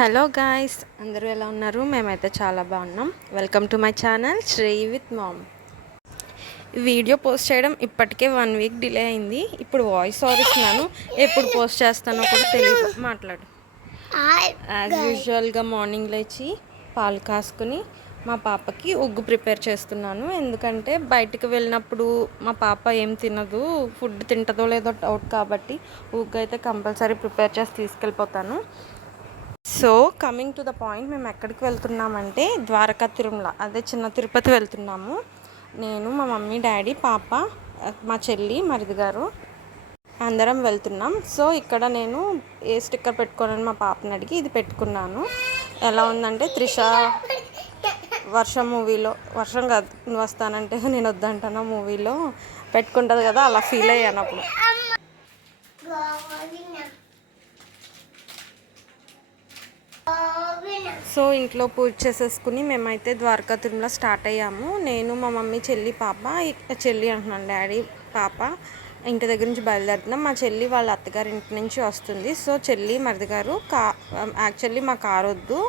Hello guys, అందరూ ఎలా ఉన్నారు? మేమైతే చాలా బాగున్నాం. Welcome to my channel Sri with mom. Video post చేయడం ఇప్పటికే 1 వీక్ డిలే అయింది. ఇప్పుడు వాయిస్ ఓవర్ ఇస్తున్నాను. ఎప్పుడు పోస్ట్ చేస్తానో కూడా తెలియదు. మాట్లాడు. యాజ్ యూజువల్గా మార్నింగ్ లేచి పాలు కాసుకుని మా పాపకి ఉగ్గు ప్రిపేర్ చేస్తున్నాను. ఎందుకంటే బయటికి వెళ్ళినప్పుడు మా పాప ఏం తినదు, ఫుడ్ తింటుందో లేదో డౌట్ కాబట్టి ఉగ్గు అయితే కంపల్సరీ ప్రిపేర్ చేసి తీసుకెళ్ళిపోతాను. So coming to the point, మేము ఎక్కడికి వెళ్తున్నామంటే ద్వారకా తిరుమల, అదే చిన్న తిరుపతి వెళ్తున్నాము. నేను, మా మమ్మీ, డాడీ, పాప, మా చెల్లి, మరిది గారు అందరం వెళ్తున్నాం. సో ఇక్కడ నేను ఏ స్టిక్కర్ పెట్టుకోనని మా పాపని అడిగి ఇది పెట్టుకున్నాను. ఎలా ఉందంటే త్రిష వర్షం మూవీలో, వర్షం కాదు నువ్వు వస్తానంటే నేను వద్దంటాను మూవీలో పెట్టుకుంటుంది కదా, అలా ఫీల్ అయ్యాను అప్పుడు. సో ఇంట్లో పూజ చేసేసుకుని మేమైతే ద్వారకా తిరుమల స్టార్ట్ అయ్యాము. నేను, మా మమ్మీ, చెల్లి, పాప, చెల్లి అంటున్నాను, డాడీ, పాప ఇంటి దగ్గర నుంచి బయలుదేరుతున్నాం. మా చెల్లి వాళ్ళ అత్తగారి ఇంటి నుంచి వస్తుంది. సో చెల్లి, మరిది గారు యాక్చువల్లీ మా కారు వద్దు,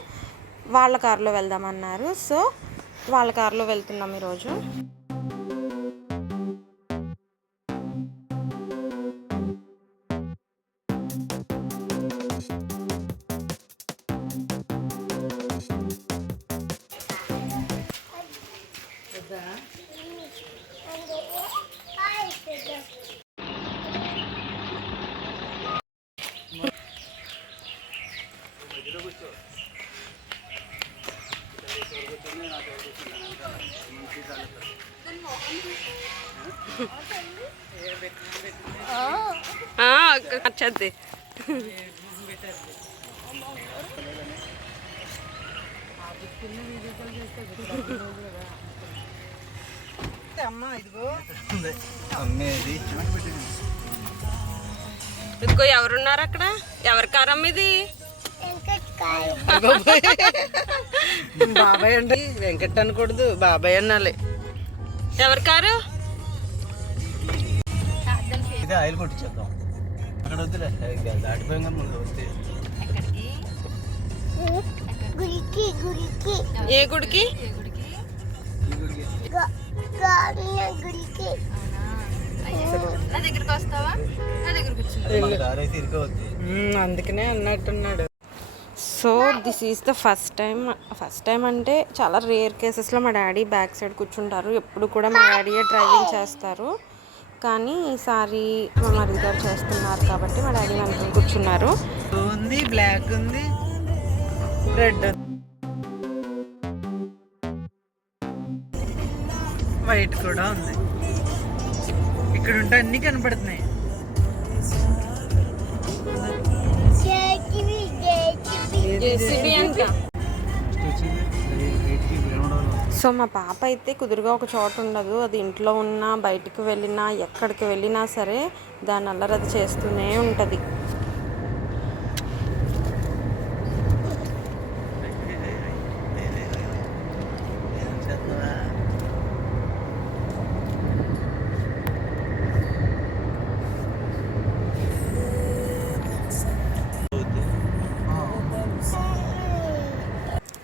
వాళ్ళ కారులో వెళ్దామన్నారు. సో వాళ్ళ కారులో వెళ్తున్నాం ఈరోజు. వచ్చేది ఇదిగో ఎవరున్నారు అక్కడ? ఎవరి కారమ్మ ఇది? బాబాయ్ అండి, వెంకట్ అనకూడదు, బాబాయ్ అనాలి. ఎవరి కారు? ఆయిల్ కొట్టించేద్దాం అక్కడ వద్దులే, దాటిపోయాం కదా ముందు వస్తే. ఏ గుడికి? అందుకనే అన్నట్టున్నాడు. So this is the first time అంటే చాలా రేర్ కేసెస్లో మా డాడీ బ్యాక్ సైడ్ కూర్చుంటారు. ఎప్పుడు కూడా మా డాడీయే డ్రైవింగ్ చేస్తారు. కానీ ఈసారి మా మరిది గారు చేస్తున్నారు కాబట్టి మా డాడీ వెనక కూర్చున్నారు. ఉంది, బ్లాక్ ఉంది, రెడ్, వైట్ కూడా ఉంది. ఇక్కడ ఉంటే అన్ని కనపడుతున్నాయి. సో మా పాప అయితే కుదురుగా ఒక చోట ఉండదు. అది ఇంట్లో ఉన్నా, బయటికి వెళ్ళినా, ఎక్కడికి వెళ్ళినా సరే దాని అల్లరది చేస్తూనే ఉంటుంది.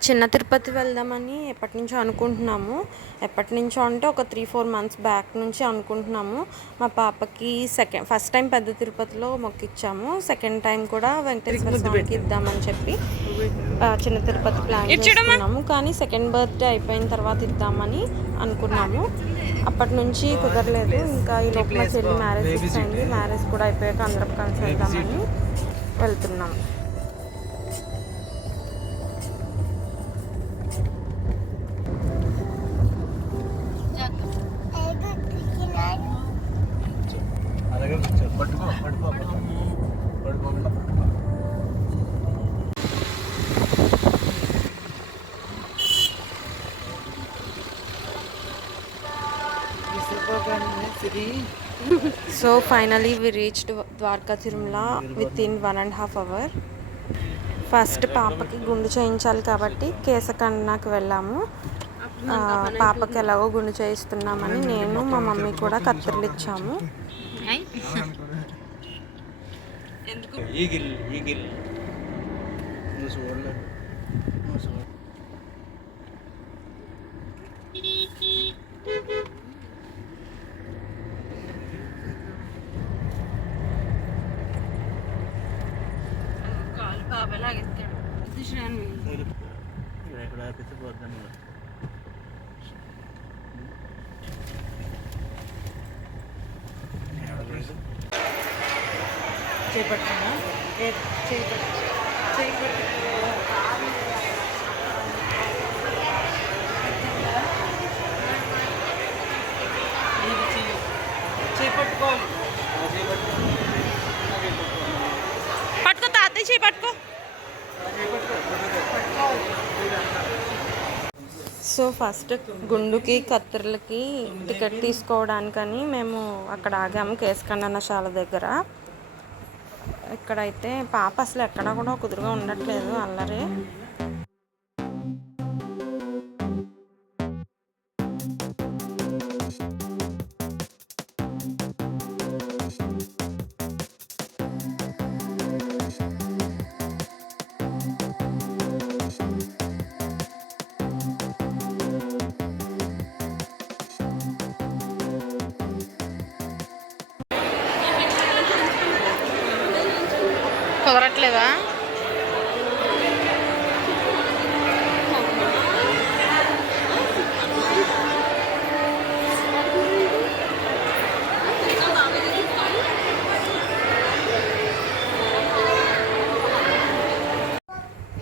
చిన్న తిరుపతి వెళ్దామని ఎప్పటి నుంచో అనుకుంటున్నాము. ఎప్పటి నుంచో అంటే ఒక 3-4 మంత్స్ బ్యాక్ నుంచి అనుకుంటున్నాము. మా పాపకి ఫస్ట్ టైం పెద్ద తిరుపతిలో మొక్కిచ్చాము. సెకండ్ టైం కూడా వెంకటేశ్వర స్వామికి ఇద్దామని చెప్పి చిన్న తిరుపతి ప్లాన్ చేసుకున్నాము. కానీ సెకండ్ బర్త్డే అయిపోయిన తర్వాత ఇద్దామని అనుకున్నాము. అప్పటి నుంచి కుదరలేదు. ఇంకా ఈ లోపల మా చెల్లి మ్యారేజ్ ఫిక్స్ అయింది. మ్యారేజ్ కూడా అయిపోయాక అందరం కలిసి వెళ్దామని వెళ్తున్నాము. So finally we reached Dwaraka Tirumala within 1.5 hours. First పాపకి గుండు చేయించాలి కాబట్టి కేశఖండనకు వెళ్ళాము. పాపకి ఎలాగో గుండు చేయిస్తున్నామని నేను, మా మమ్మీ కూడా కత్తిరలు ఇచ్చాము. చూడలేదు చూడ కాలు బాబాయ్ లాగేస్తాడు ఎక్కడ ఆపిస్తే పోద్దాను చేపట్టుకున్నా చేపట్టుకోవాలి. పట్టుకో తాతయ్య చేయి పట్టుకో. సో ఫస్ట్ గుండుకి కత్తిరలకి టికెట్ తీసుకోవడానికని మేము అక్కడ ఆగాము కేశఖండనశాల దగ్గర. ఇక్కడైతే పాప అసలు ఎక్కడా కూడా కుదురుగా ఉండట్లేదు, అల్లరి. కుదరట్లేదా?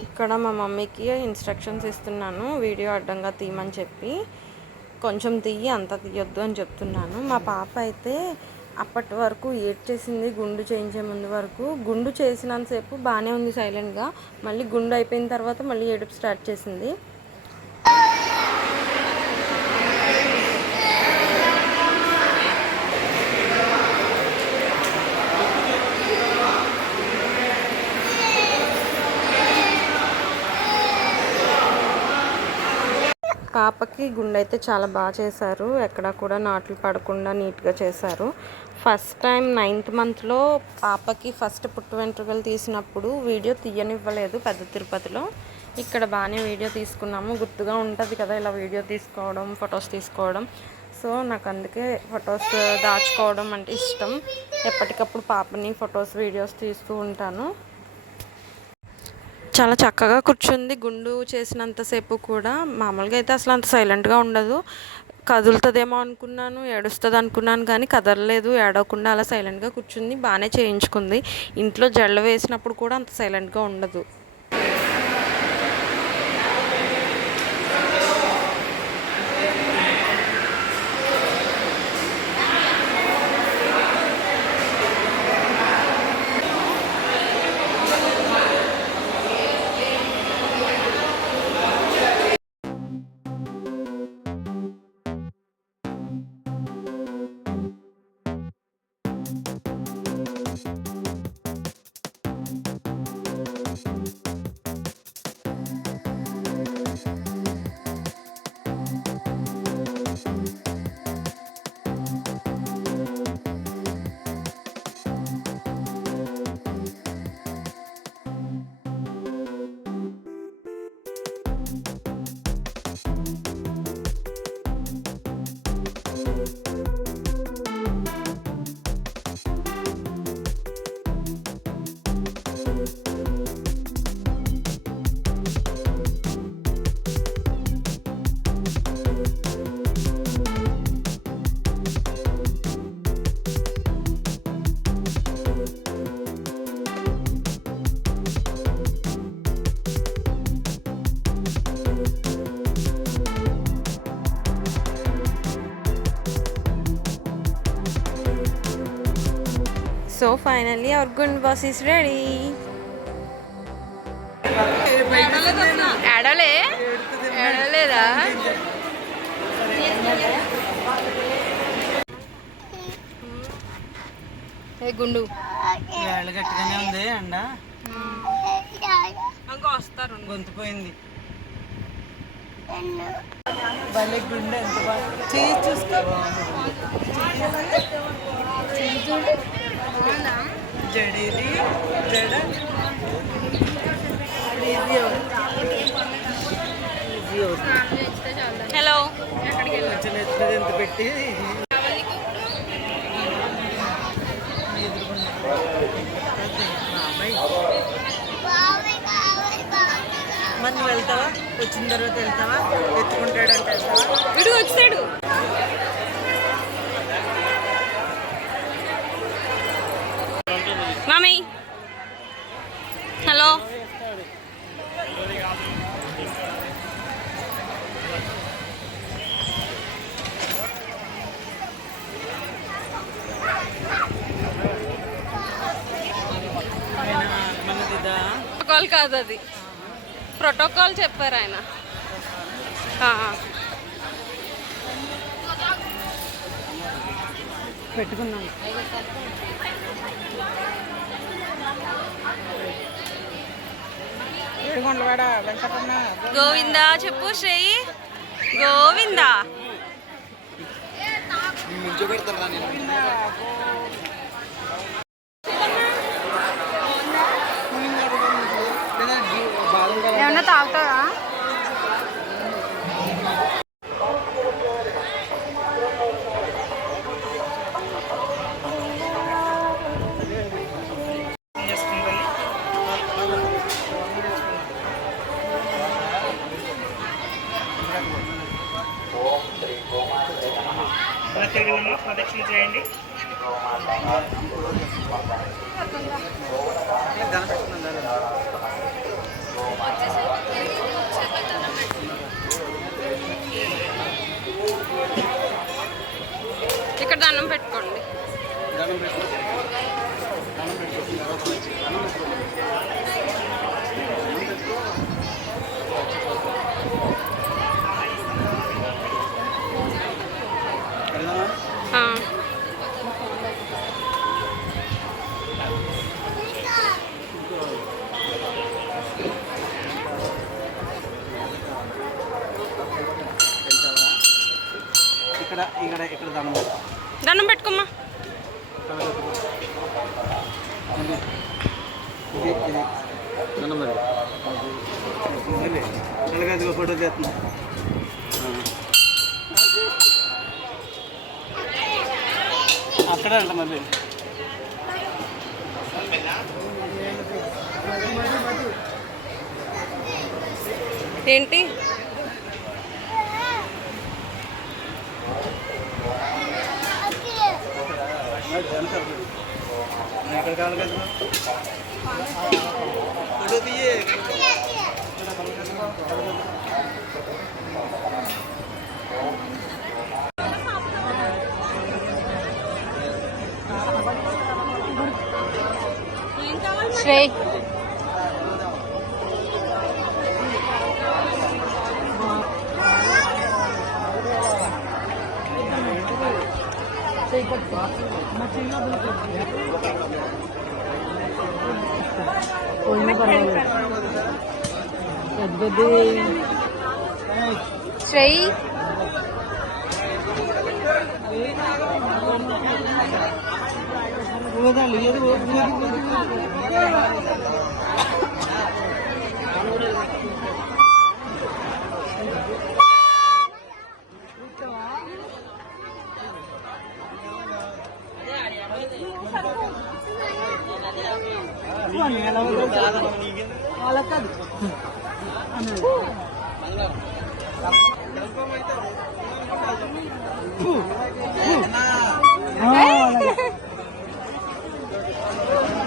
ఇక్కడ మా మమ్మీకి ఇన్స్ట్రక్షన్స్ ఇస్తున్నాను, వీడియో అడ్డంగా తీయమని చెప్పి. కొంచెం తీయి, అంత తీయొద్దు అని చెప్తున్నాను. మా పాప అయితే అప్పటి వరకు ఏడ్చేసింది, గుండు చేయించే ముందు వరకు. గుండు చేసినంతసేపు బాగానే ఉంది సైలెంట్గా, మళ్ళీ గుండు అయిపోయిన తర్వాత మళ్ళీ ఏడుపు స్టార్ట్ చేసింది. పాపకి గుండె అయితే చాలా బాగా చేశారు, ఎక్కడ కూడా నాట్లు పడకుండా నీట్గా చేశారు. ఫస్ట్ టైం 9th మంత్లో పాపకి ఫస్ట్ పుట్టు వెంట్రుకలు తీసినప్పుడు వీడియో తీయనివ్వలేదు పెద్ద తిరుపతిలో. ఇక్కడ బాగానే వీడియో తీసుకున్నాము, గుర్తుగా ఉంటుంది కదా ఇలా వీడియో తీసుకోవడం, ఫొటోస్ తీసుకోవడం. సో నాకు అందుకే ఫొటోస్ దాచుకోవడం అంటే ఇష్టం. ఎప్పటికప్పుడు పాపని ఫొటోస్ వీడియోస్ తీస్తూ ఉంటాను. చాలా చక్కగా కూర్చుంది గుండు చేసినంతసేపు కూడా. మామూలుగా అయితే అసలు అంత సైలెంట్గా ఉండదు, కదులుతుందేమో అనుకున్నాను, ఏడుస్తుంది అనుకున్నాను, కానీ కదలలేదు, ఏడవకుండా అలా సైలెంట్గా కూర్చుంది. బాగానే చేయించుకుంది. ఇంట్లో జడలు వేసినప్పుడు కూడా అంత సైలెంట్గా ఉండదు. So finally our Gund bus is ready. ఏడలేదా? ఏ గుండు గట్టిగానే ఉంది అండ, వస్తారు, గొంతుపోయింది. భలే గుండె ఎంత బాగా చేయి చూసుకో. జడేది జడ ఈజీ అవుతుంది. హలో కొంచెం ఎత్తున ఎంత పెట్టి మరి నువ్వు వెళ్తావా? వచ్చిన తర్వాత వెళ్తావా? ఎత్తుకుంటాడంటే వెళ్తావా? వీడు వచ్చాడు. మమ్మీ హలో మనదిదా ప్రోటోకాల్ కాదు అది, ప్రోటోకాల్ చెప్పారు ఆయన. పెట్టుకున్నాను. ఏడుగొండవాడ వెంకటరమణ గోవిందా చెప్పు శ్రేయి. గోవిందా ఏమన్నా తాగుతావా? ప్రదక్షిణ చేయండి. ఇక్కడ దండం పెట్టుకోండి. ఇక్కడ ఇక్కడ ఇక్కడ దండం పెట్టుకోమ్మా. అలాగే ఫోటో చేస్తున్నా. అక్కడ అంట మళ్ళీ ఏంటి ఎక్కడ కావాలి కదా ఫోటో తీయే. శ్రేయ్ శ్రేయ్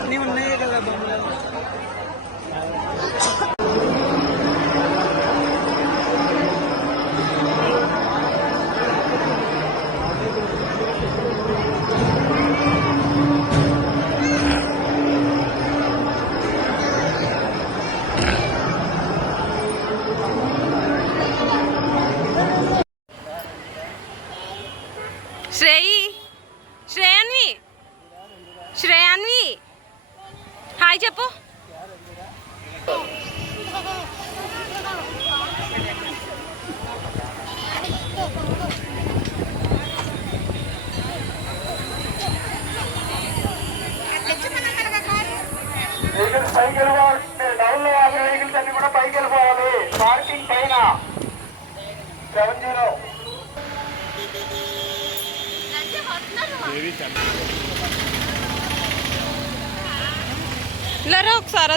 నీ ఉన్నాయి కదా బొమ్మలు. శ్రేయి వెళ్ళిపోవాలి పార్కింగ్ పైన 70 ఇలారా ఒకసారి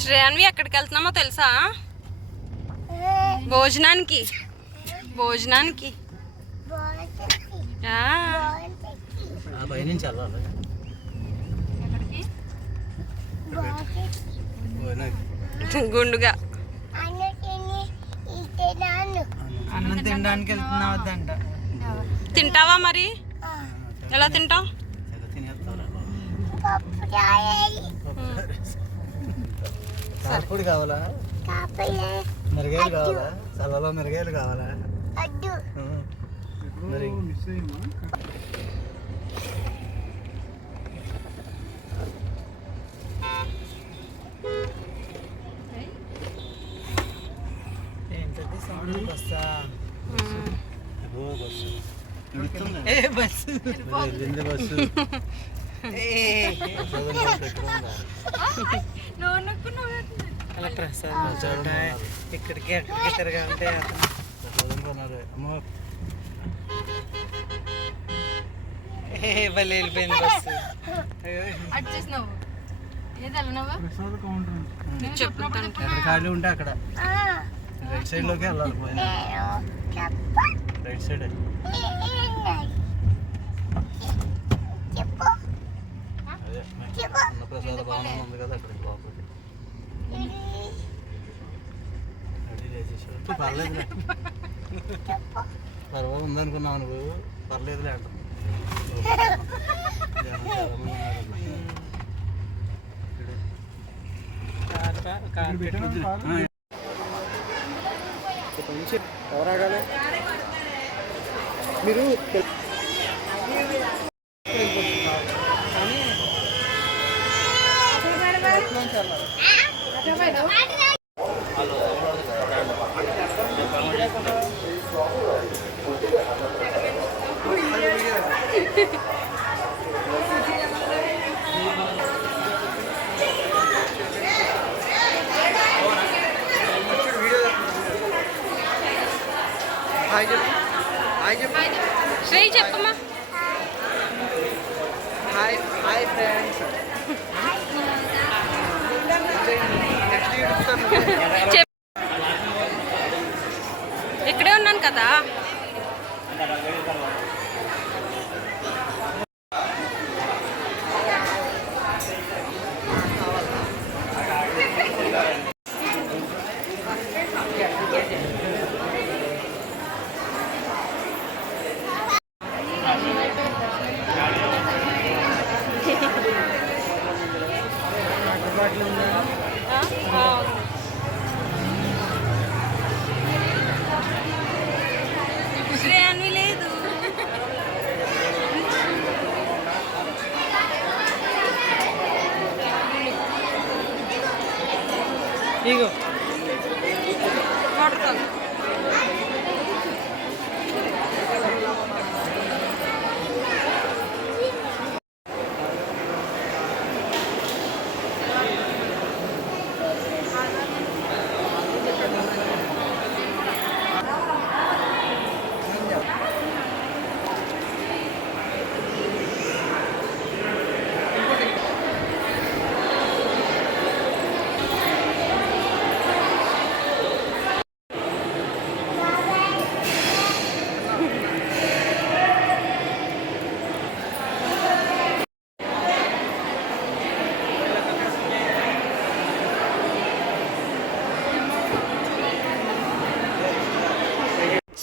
శ్రేయాన్వి ఎక్కడికి వెళ్తున్నామో తెలుసా? భోజనానికి. భోజనానికి పై నుంచి వెళ్ళాలి. గుండుగా అన్నం తినడానికి వెళ్తున్నా వద్దంట. తింటావా మరి? ఎలా తింటావు? కారపొడి కావాలా? మిరగాయలు కావాలా? చల్లలో మిరగాయలు కావాలా? మరి ఏంటది సౌండ్ బస్సా? బస్సు ఏ బస్సు? వెళ్ళింది బస్సు. అలా ప్రసాదం చోట ఇక్కడికి అక్కడికి తిరగాలంటే అమ్మో భలే వెళ్ళిపోయింది బస్సు. ఎక్కడ ఖాళీ ఉంటే అక్కడ రైట్ సైడ్ లోకి వెళ్ళాలి. పోయిన రైట్ సైడ్ అదే అన్నప్రసాద భవనం ఉంది కదా అక్కడికి లోపలికి రెడీ చేసేసి పర్లేదు. పర్వాలేదు ఉందనుకున్నావు నువ్వు, పర్లేదులే అంటాం. ఎవరాగాలి మీరు శ్రీ చెప్పమ్మా. Hi hi friends. ఇక్కడే ఉన్నాను కదా. శ్రేయాన్వి లేదు. ఇగో వాటర్ తాగు.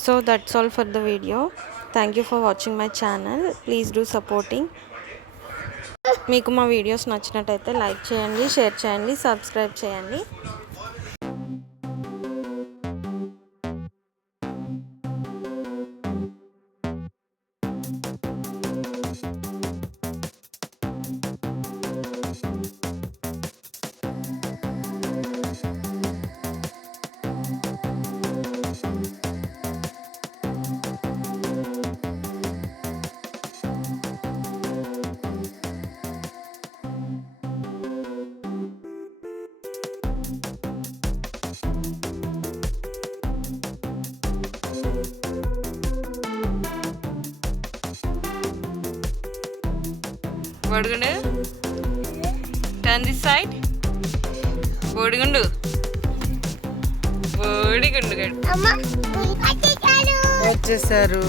So that's all for the video. Thank you for watching my channel. Please do supporting. మీకు మా వీడియోస్ నచ్చినట్టయితే లైక్ చేయండి, షేర్ చేయండి, సబ్స్క్రైబ్ చేయండి. బోడిగుండు టర్న్ దిస్ సైడ్. బోడిగుండు బోడిగుండు గడు వచ్చేసారు.